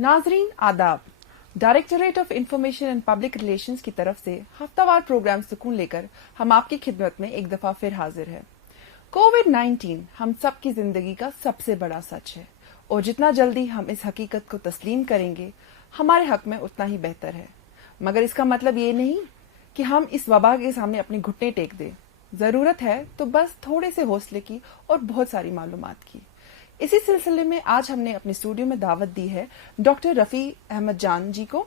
ناظرین آداب، directorate of information and public relations کی طرف سے ہفتہ وار پروگرام سکون لے کر ہم آپ کی خدمت میں ایک دفعہ پھر حاضر ہے۔ کووڈ-19 ہم سب کی زندگی کا سب سے بڑا سچ ہے، اور جتنا جلدی ہم اس حقیقت کو تسلیم کریں گے ہمارے حق میں اتنا ہی بہتر ہے، مگر اس کا مطلب یہ نہیں کہ ہم اس وبا کے سامنے اپنے گھٹنے ٹیک دیں۔ ضرورت ہے تو بس تھوڑے سے حوصلے کی اور بہت ساری معلومات کی۔ اسی سلسلے میں آج ہم نے اپنے اسٹوڈیو میں دعوت دی ہے ڈاکٹر رفیع احمد جان جی کو،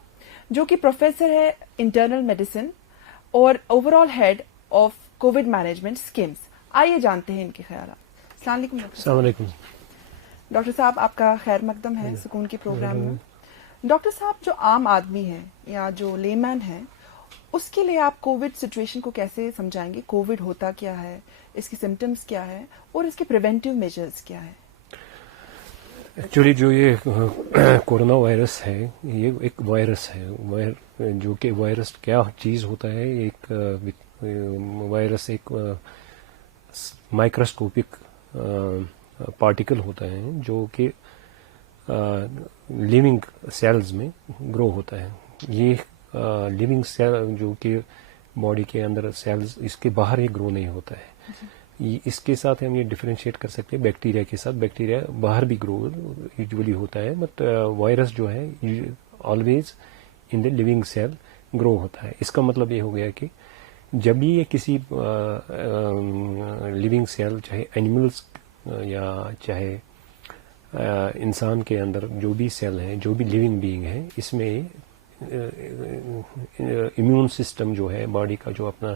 جو کہ پروفیسر ہے انٹرنل میڈیسن اور overall head of COVID management schemes. آئیے جانتے ہیں ان کے خیالات۔ السلام علیکم ڈاکٹر۔ السلام علیکم ڈاکٹر صاحب، آپ کا خیر مقدم ہے سکون کے پروگرام میں۔ ڈاکٹر صاحب، جو عام آدمی ہے یا جو لے مین ہے، اس کے لیے آپ کووڈ سچویشن کو کیسے سمجھائیں گے؟ کووڈ ہوتا کیا ہے، اس کی سمٹمز کیا ہے اور اس کے پریونٹیو میجرز کیا ہے؟ ایکچولی جو یہ کورونا وائرس ہے، یہ ایک وائرس ہے، جو کہ وائرس کیا چیز ہوتا ہے؟ ایک وائرس ایک مائکروسکوپک پارٹیکل ہوتا ہے جو کہ لیونگ سیلز میں گرو ہوتا ہے۔ یہ لیونگ سیل جو کہ باڈی کے اندر سیلز، اس کے باہر ہی گرو نہیں ہوتا ہے۔ اس کے ساتھ ہم یہ ڈفرینشیٹ کر سکتے ہیں بیکٹیریا کے ساتھ۔ بیکٹیریا باہر بھی گرو یوزلی ہوتا ہے، بٹ وائرس جو ہے always in the living cell grow ہوتا ہے۔ اس کا مطلب یہ ہو گیا کہ جب بھی یہ کسی لیونگ سیل، چاہے اینیملس یا چاہے انسان کے اندر جو بھی سیل ہیں، جو بھی لیونگ بینگ ہے، اس میں امیون سسٹم جو ہے باڈی کا، جو اپنا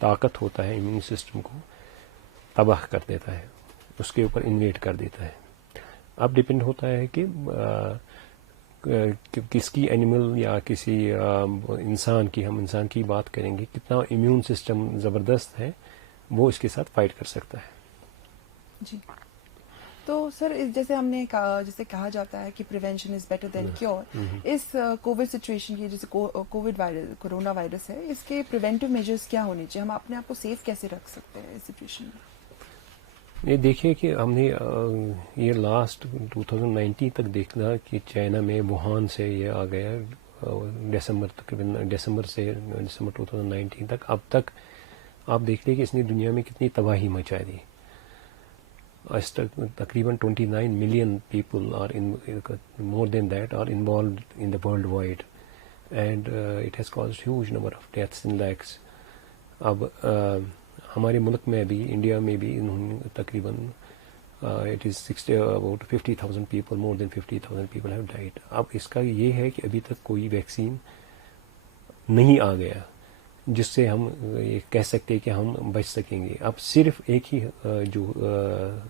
طاقت ہوتا ہے امیون سسٹم کو تباہ کر دیتا ہے، اس کے اوپر انویٹ کر دیتا ہے۔ اب ڈپینڈ ہوتا ہے کہ کس کی اینیمل یا کسی انسان کی، ہم انسان کی بات کریں گے، کتنا امیون سسٹم زبردست ہے، وہ اس کے ساتھ فائٹ کر سکتا ہے۔ جی، تو سر جیسے ہم نے جیسے کہا جاتا ہے کہ prevention is better than cure, اس کووڈ سچویشن کی، جیسے کووڈ وائرس، کورونا وائرس ہے، اس کے پریونٹیو میجرز کیا ہونے چاہیے؟ ہم اپنے آپ کو سیف کیسے رکھ سکتے ہیں اس سچویشن میں؟ یہ دیکھیے کہ ہم نے یہ لاسٹ 2019 تک دیکھنا کہ چائنا میں ووہان سے یہ آ گیا، تقریباً ڈسمبر 2019 تک۔ اب تک آپ دیکھ لیں کہ اس نے دنیا میں کتنی تباہی مچا دی۔ آج تک تقریباً 29 million people are more than that are involved in the world wide, and it has caused huge number of deaths in lakhs. اب ہمارے ملک میں بھی، انڈیا میں بھی، انہوں نے تقریباً it is about 50,000 people, more than 50,000 people have died. اب اس کا یہ ہے کہ ابھی تک کوئی ویکسین نہیں آ گیا جس سے ہم یہ کہہ سکتے کہ ہم بچ سکیں گے۔ اب صرف ایک ہی جو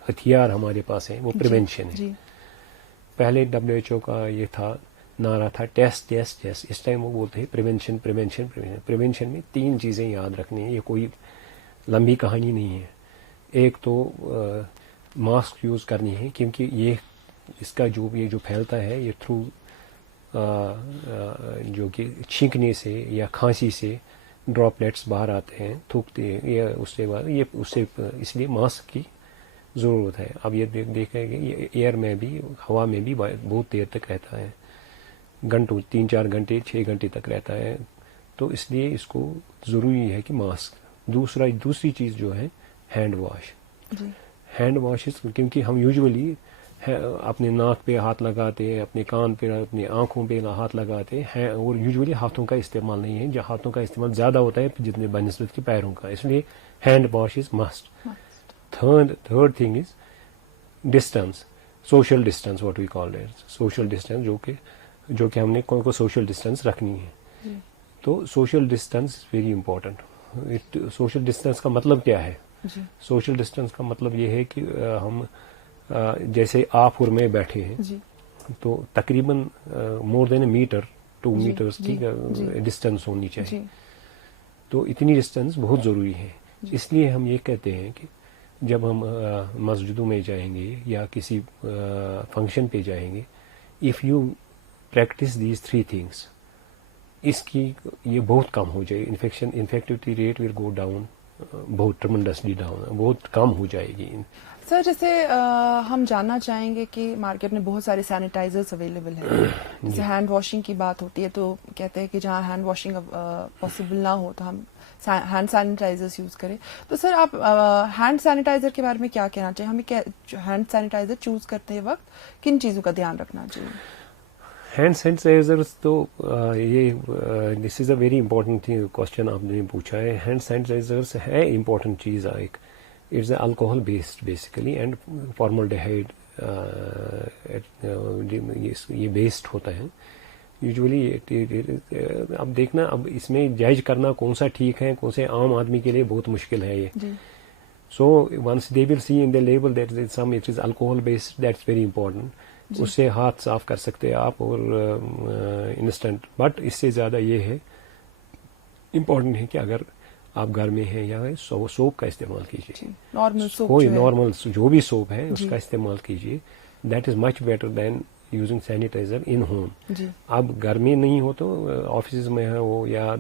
ہتھیار ہمارے پاس ہے وہ پریونشن ہے۔ پہلے WHO کا یہ تھا، نعرہ تھا ٹیسٹ ٹیسٹ ٹیسٹ، اس ٹائم وہ بولتے ہیں پریونشن پریونشن پریونشن۔ پریونشن میں 3 چیزیں یاد رکھنی ہیں، یہ کوئی لمبی کہانی نہیں ہے۔ ایک تو ماسک یوز کرنی ہے، کیونکہ یہ اس کا یہ جو پھیلتا ہے یہ تھرو جو کہ چھینکنے سے یا کھانسی سے ڈراپلیٹس باہر آتے ہیں، تھوکتے ہیں، یا اس سے بعد یہ اس لیے ماسک کی ضرورت ہے۔ اب یہ دیکھیں کہ یہ ایئر میں بھی، ہوا میں بھی بہت دیر تک رہتا ہے، گھنٹوں، 3-4 گھنٹے 6 گھنٹے تک رہتا ہے، تو اس لیے اس کو ضروری ہے کہ ماسک۔ دوسری چیز جو ہے ہینڈ واش۔ ہینڈ واش، کیونکہ ہم یوزولی اپنے ناک پہ ہاتھ لگاتے ہیں، اپنے کان پہ، اپنی آنکھوں پہ ہاتھ لگاتے ہیں، اور یوزولی ہاتھوں کا استعمال نہیں ہے، جو ہاتھوں کا استعمال زیادہ ہوتا ہے جتنے بنسبت کے پیروں کا، اس لیے hand wash is must. Third thing is distance, social distance, what we call it, social distance, جو کہ ہم نے کو سوشل ڈسٹینس رکھنی ہے۔ تو social distance is very important. Social distance کا مطلب کیا ہے؟ سوشل ڈسٹینس کا مطلب یہ ہے کہ ہم جیسے آپ اور میں بیٹھے ہیں، تو تقریباً مور دین اے میٹر 2 میٹرز کی ڈسٹینس ہونی چاہیے۔ تو اتنی ڈسٹینس بہت ضروری ہے۔ اس لیے ہم یہ کہتے ہیں کہ جب ہم مسجدوں میں جائیں گے یا کسی فنکشن پہ جائیں گے، if you practice these 3 things, اس کی یہ بہت کم ہو جائے، انفیکٹیوٹی ریٹ ول گو ڈاؤن بہت ٹرمنڈسلی ڈاؤن، بہت کم ہو جائے گی. سر جیسے ہم جاننا چاہیں گے کہ مارکیٹ میں بہت سارے سینیٹائزرز اویلیبل ہیں، جیسے ہینڈ واشنگ کی بات ہوتی ہے تو کہتے ہیں کہ جہاں ہینڈ واشنگ پاسبل نہ ہو تو ہم ہینڈ سینیٹائزرز یوز کریں. تو سر آپ ہینڈ سینیٹائزر کے بارے میں کیا کہنا چاہیں؟ ہمیں ہینڈ سینیٹائزر چوز کرتے وقت کن چیزوں کا دھیان رکھنا چاہیے؟ ہینڈ سینیٹائزرز تو یہ دس از اے ویری امپورٹنٹ کوشچن آپ نے پوچھا ہے. ہینڈ سینیٹائزرز ہے امپورٹنٹ چیز. ایک it's a alcohol based basically and formaldehyde یہ بیسڈ ہوتا ہے یوزلی. اب دیکھنا، اب اس میں جج کرنا کون سا ٹھیک ہے کون سے عام آدمی کے لیے بہت مشکل ہے یہ. So once they will see in the label that some it is alcohol based, that's very important. اس سے ہاتھ صاف کر سکتے ہیں آپ اور انسٹنٹ. بٹ اس سے زیادہ یہ ہے امپورٹنٹ ہے کہ اگر آپ گھر میں ہیں یا سوپ کا استعمال کیجیے، کوئی نارمل جو بھی سوپ ہے اس کا استعمال کیجیے. That is much better than using sanitiser in home. اب گھر میں نہیں ہو تو آفیسز میں ہے وہ یا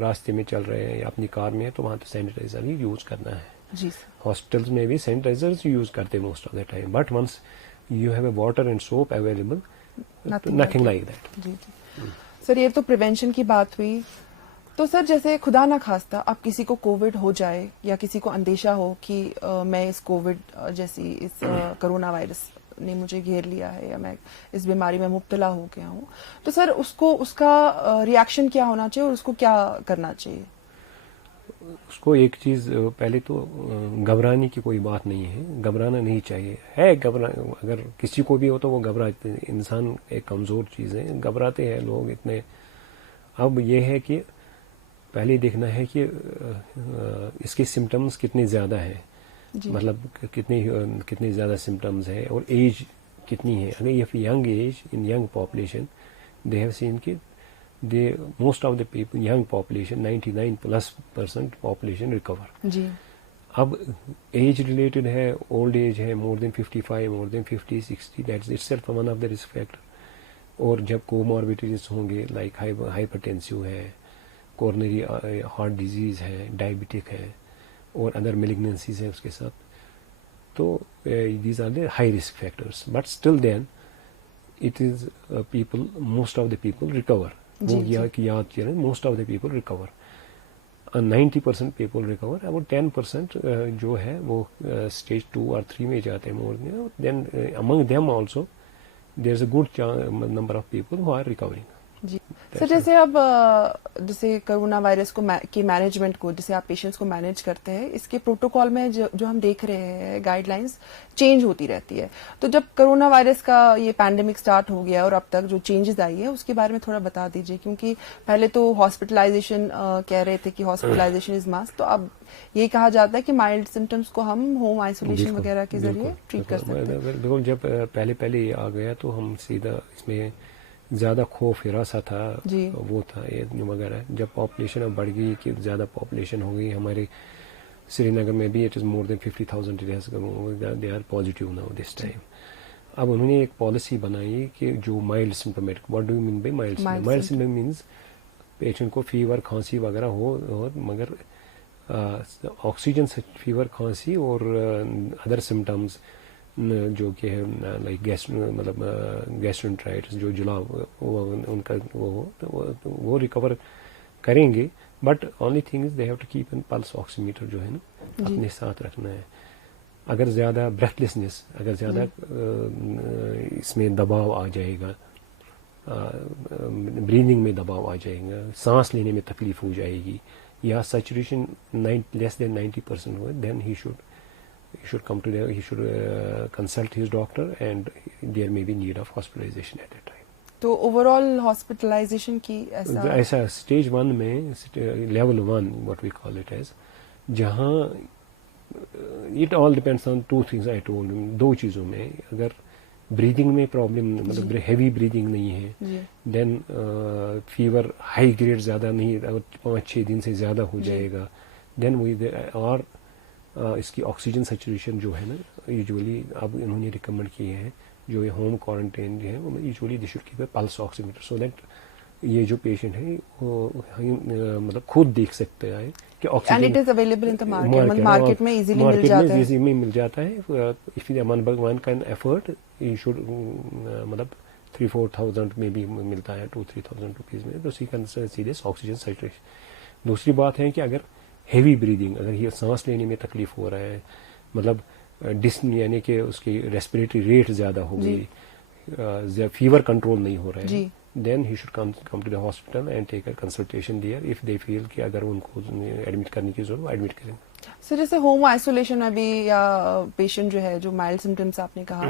راستے میں چل رہے ہیں یا اپنی کار میں ہے تو وہاں تو سینیٹائزر ہی یوز کرنا ہے. ہاسپٹلس میں بھی سینیٹائزر یوز کرتے most of the time. But once you have a water and soap available, nothing like that. سر یہ تو پریونشن کی بات ہوئی. تو سر جیسے خدا نہ خواستہ اب کسی کو کووڈ ہو جائے یا کسی کو اندیشہ ہو کہ میں اس کووڈ جیسی اس کرونا وائرس نے مجھے گھیر لیا ہے یا میں اس بیماری میں مبتلا ہو گیا ہوں، تو سر اس کا ریئیکشن کیا ہونا چاہیے اور اس کو کیا کرنا چاہیے؟ اس کو ایک چیز پہلے تو گھبرانے کی کوئی بات نہیں ہے، گھبرانا نہیں چاہیے. اگر کسی کو بھی ہو تو وہ گھبراتے ہیں. انسان ایک کمزور چیز ہے، گھبراتے ہیں لوگ اتنے. اب یہ ہے کہ پہلے دیکھنا ہے کہ اس کے سمٹمز کتنے زیادہ ہیں، مطلب کتنے زیادہ سمٹمز ہیں اور ایج کتنی ہے. اگر یہ young age in young population they have seen کہ most of the people, young population, 99+% population recover. جی. اب ایج ریلیٹڈ ہے، اولڈ ایج ہے، more than 55, more than 50, 60, that's itself one of the risk factor. اور جب comorbidities ہوں گے like hypertensive ہے، coronary heart disease ہے، ڈائبٹک ہے اور ادر میلیگننسیز ہیں اس کے ساتھ، تو these are the high risk factors. But still then it is people, most of the people recover. یاد کیا most of the people recover. 90% people recover. About 10% جو ہے وہ اسٹیج 2 اور 3 میں جاتے ہیں more than. Among them also there is a good number of people who are recovering. جی سر جیسے اب جیسے کرونا وائرس کی مینجمنٹ کو، جیسے آپ پیشنٹس کو مینیج کرتے ہیں، اس کے پروٹوکول میں جو ہم دیکھ رہے ہیں گائیڈ لائنس چینج ہوتی رہتی ہے. تو جب کرونا وائرس کا یہ پینڈیمک سٹارٹ ہو گیا اور اب تک جو چینجز آئی ہے اس کے بارے میں تھوڑا بتا دیجیے. کیونکہ پہلے تو ہاسپٹلائزیشن کہہ رہے تھے کہ ہاسپٹلائزیشن از ماسٹ، تو اب یہ کہا جاتا ہے کہ مائلڈ سمٹمس کو ہم ہوم آئسولیشن وغیرہ کے ذریعے ٹریٹ کر سکتے ہیں. بالکل. جب پہلے یہ آ گیا تو ہم سیدھا اس میں زیادہ خوف ہراسا تھا، وہ تھا وغیرہ. جب پاپولیشن اب بڑھ گئی کہ زیادہ پاپولیشن ہو گئی ہمارے سری نگر میں بھی، it is more than 50,000 they are positive now this time. اب انہوں نے ایک پالیسی بنائی کہ جو mild symptomatic, what do you mean by mild symptom? Mild symptom means patient کو فیور کھانسی وغیرہ ہو مگر آکسیجن فیور کھانسی اور ادر سمٹمز جو کہ ہے لائک مطلب گیسٹرنٹرائٹس جو جلاؤ ان کا وہ ریکور کریں گے. But only thing is they have to keep an pulse oximeter جو ہے نا اپنے ساتھ رکھنا ہے. اگر زیادہ بریتھ لیسنس، اگر زیادہ اس میں دباؤ آ جائے گا، بریدنگ میں دباؤ آ جائے گا، سانس لینے میں تکلیف ہو جائے گی، یا سیچوریشن لیس دین 90% ہو، دین ہی should come to he should consult his doctor and there may be need of hospitalization at that time. تو اوور آل ہاسپٹلائزیشن کی ایسا اسٹیج 1 میں level 1 what we call it as، جہاں it all depends on two things I told you. 2 چیزوں میں اگر breathing میں problem مطلب ہیوی بریدنگ نہیں ہے، دین فیور ہائی گریڈ زیادہ نہیں، اگر 5-6 دن سے زیادہ ہو جائے گا، دین وہی اور اس کی آکسیجن سیچوریشن جو ہے نا یوزلی اب انہوں نے ریکمنڈ کیے ہیں جو یہ ہوم کوارنٹائن جو ہے وہ usually they should keep a pulse oximeter so that یہ جو پیشنٹ ہے وہ مطلب خود دیکھ سکتے ہیں کہ and oxygen it is available in the market میں ایزیلی مل جاتا ہے. میں مل جاتا ہے. If one can afford you should مطلب 3-4,000 میں بھی ملتا ہے 2-3,000 روپیز میں, تو she can see this oxygen saturation. دوسری بات ہے کہ اگر ہیوی بریدنگ, اگر یہ سانس لینے میں تکلیف ہو رہا ہے, مطلب یعنی کہ اس کی ریسپریٹری ریٹ زیادہ ہو گئی, فیور کنٹرول نہیں ہو رہا ہے, then he should come to the hospital and take a consultation there if they feel کہ اگر ان کو ایڈمٹ کرنے کی ضرورت ایڈمٹ کریں. سر جیسے ہوم آئسولیشن میں بھی یا پیشنٹ جو ہے جو مائلڈ سمٹمس آپ نے کہا,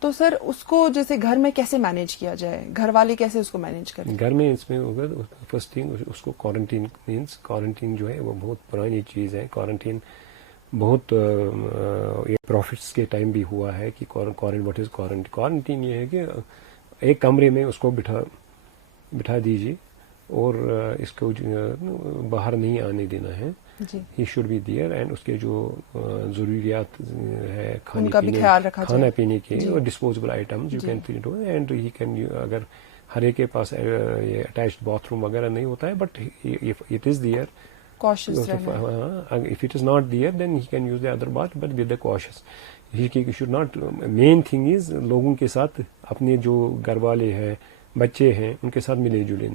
تو سر اس کو جیسے گھر میں کیسے مینیج کیا جائے, گھر والے کیسے اس کو مینیج کریں؟ گھر میں اس میں ہوگا فرسٹ تھنگ اس کو کوارنٹین مینس, کوارنٹین جو ہے وہ بہت پرانی چیز ہے. کوارنٹین بہت پروفٹس کے ٹائم بھی ہوا ہے کہ واٹ از کوارنٹین یہ ہے کہ ایک کمرے میں اس کو بٹھا دیجیے اور اس کو باہر نہیں آنے دینا ہے. He should be there and اس کے جو ضروریات ہے کھانا پینے کے اور disposable items you can feed and he can, اگر ہر ایک کے پاس یہ اٹیچڈ باتھ روم وغیرہ نہیں ہوتا ہے but it is there, if it is not there then he can use the other bath but with the cautious. he should not, main thing is لوگوں کے ساتھ اپنے جو گھر والے ہیں بچے ہیں ان کے ساتھ ملے جلے,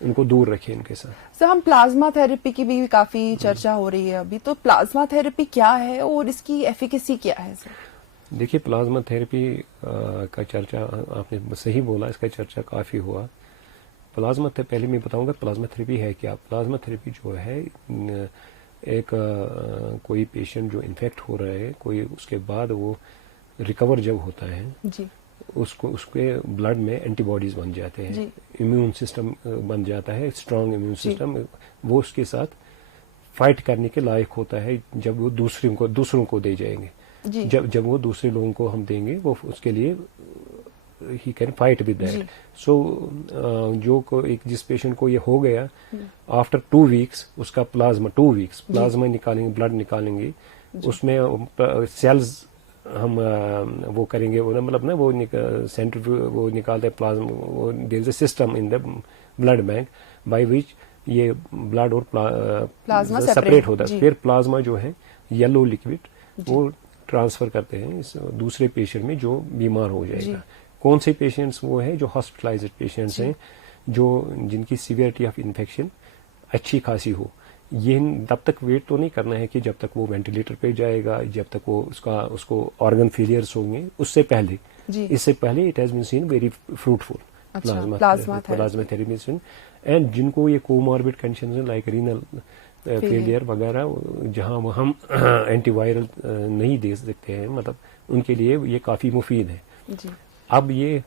ان کو دور رکھیں ان کے ساتھ. سر ہم پلازما تھراپی کی بھی کافی چرچا ہو رہی ہے ابھی, تو پلازما تھراپی کیا ہے اور اس کی ایفیکیسی کیا ہے سر؟ دیکھیے پلازما تھراپی کا چرچا آپ نے صحیح بولا, اس کا چرچا کافی ہوا. پلازما پہلے میں بتاؤں گا پلازما تھراپی ہے کیا. پلازما تھراپی جو ہے ایک کوئی پیشنٹ جو انفیکٹ ہو رہا ہے کوئی, اس کے بعد وہ ریکور جب ہوتا ہے اس کے بلڈ میں اینٹی باڈیز بن جاتے ہیں, امیون سسٹم بن جاتا ہے, اسٹرانگ امیون سسٹم, وہ اس کے ساتھ فائٹ کرنے کے لائق ہوتا ہے جب وہ دوسروں کو دے جائیں گے. جب وہ دوسرے لوگوں کو ہم دیں گے وہ اس کے لیے he can fight with that. So جو جس پیشنٹ کو یہ ہو گیا آفٹر 2 weeks اس کا پلازما نکالیں گے, بلڈ نکالیں گے, اس میں سیلز ہم وہ کریں گے, مطلب نا وہ سینٹر وہ نکالتے ہیں پلازما, وہ there is a system in the blood bank by which یہ بلڈ اور سپریٹ ہوتا ہے. پھر پلازما جو ہے یلو لکوڈ وہ ٹرانسفر کرتے ہیں اس دوسرے پیشنٹ میں جو بیمار ہو جائے گا. کون سے پیشنٹس وہ ہیں جو ہاسپٹلائزڈ پیشنٹس ہیں, جن کی سیویرٹی آف انفیکشن اچھی خاصی ہو. یہ تب تک ویٹ تو نہیں کرنا ہے کہ جب تک وہ وینٹیلیٹر پہ جائے گا, جب تک وہ اس کو آرگن فیلئرس ہوں گے, اس سے پہلے it has been seen very fruitful plasma therapy. And جن کو یہ کوماربڈ کنڈیشنز ہیں لائک رینل فیلئر وغیرہ, جہاں وہ ہم اینٹی وائرل نہیں دے سکتے ہیں, مطلب ان کے لیے یہ کافی مفید ہے. اب یہ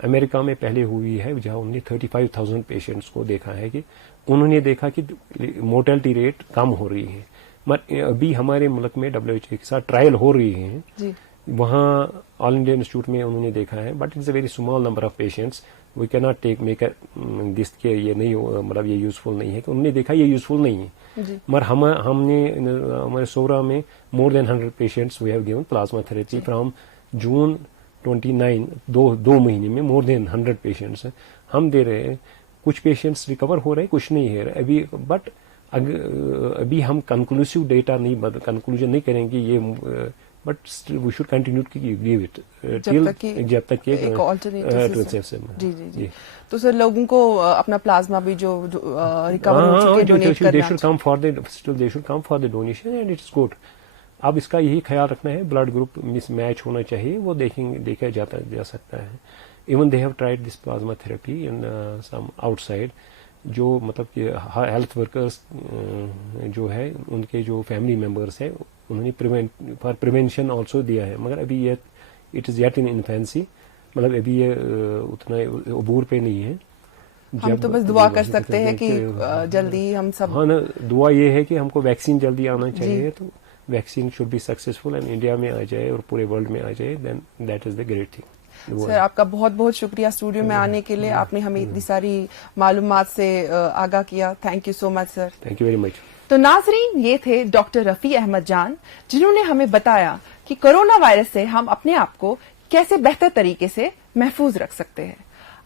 امریکہ میں پہلے ہوئی ہے جہاں انہوں نے 35,000 پیشنٹس کو دیکھا ہے کہ انہوں نے دیکھا کہ مورٹیلٹی ریٹ کم ہو رہی ہے. ابھی ہمارے ملک میں WHO کے ساتھ ٹرائل ہو رہی ہیں, وہاں آل انڈیا انسٹیٹیوٹ میں انہوں نے دیکھا ہے, but it's a very small number of patients, we کی ناٹ ٹیک میک دس کہ یہ نہیں, مطلب یہ یوزفل نہیں ہے, کہ انہوں نے دیکھا یہ یوزفل نہیں ہے. مگر ہم نے ہمارے سورا میں more than 100 patients we have given plasma therapy from June 29, 2 مہینے میں مور دین 100 پیشنٹس ہم دے رہے ہیں. کچھ پیشنٹس ریکور ہو رہے ہیں, کچھ نہیں ہے ابھی, بٹ ابھی ہم کنکلوسیو ڈیٹا کنکلوژن نہیں کریں گے یہ, but we should continue give it جب تک کہ جی. تو سر لوگوں کو اپنا پلازما بھی جو ریکور ہو چکے ڈونیٹ کرنا, they should come for the donation and it's good. اب اس کا یہی خیال رکھنا ہے بلڈ گروپ مس میچ ہونا چاہیے, وہ دیکھا جا سکتا ہے. Even they have tried this plasma therapy in some outside, جو مطلب کہ ہیلتھ ورکرس جو ہے ان کے جو فیملی ممبرس ہیں انہوں نے فار پریونشن آلسو دیا ہے, مگر ابھی یہ it is yet in infancy, مطلب ابھی یہ اتنا عبور پہ نہیں ہے. ہم تو بس دعا کر سکتے ہیں کہ جلدی ہم سب, ہاں نا, دعا یہ ہے کہ ہم کو ویکسین جلدی آنا چاہیے, تو vaccine should be successful and India میں آ جائے اور پورے ورلڈ میں آ جائے, then that is the great thing. Sir آپ کا بہت بہت شکریہ اسٹوڈیو میں آنے کے لیے, آپ نے ہمیں اتنی ساری معلومات سے آگاہ کیا. Thank you so much sir. Thank you very much. تو ناظرین, یہ تھے ڈاکٹر رفیع احمد جان, جنہوں نے ہمیں بتایا کہ کورونا وائرس سے ہم اپنے آپ کو کیسے بہتر طریقے سے محفوظ رکھ سکتے ہیں.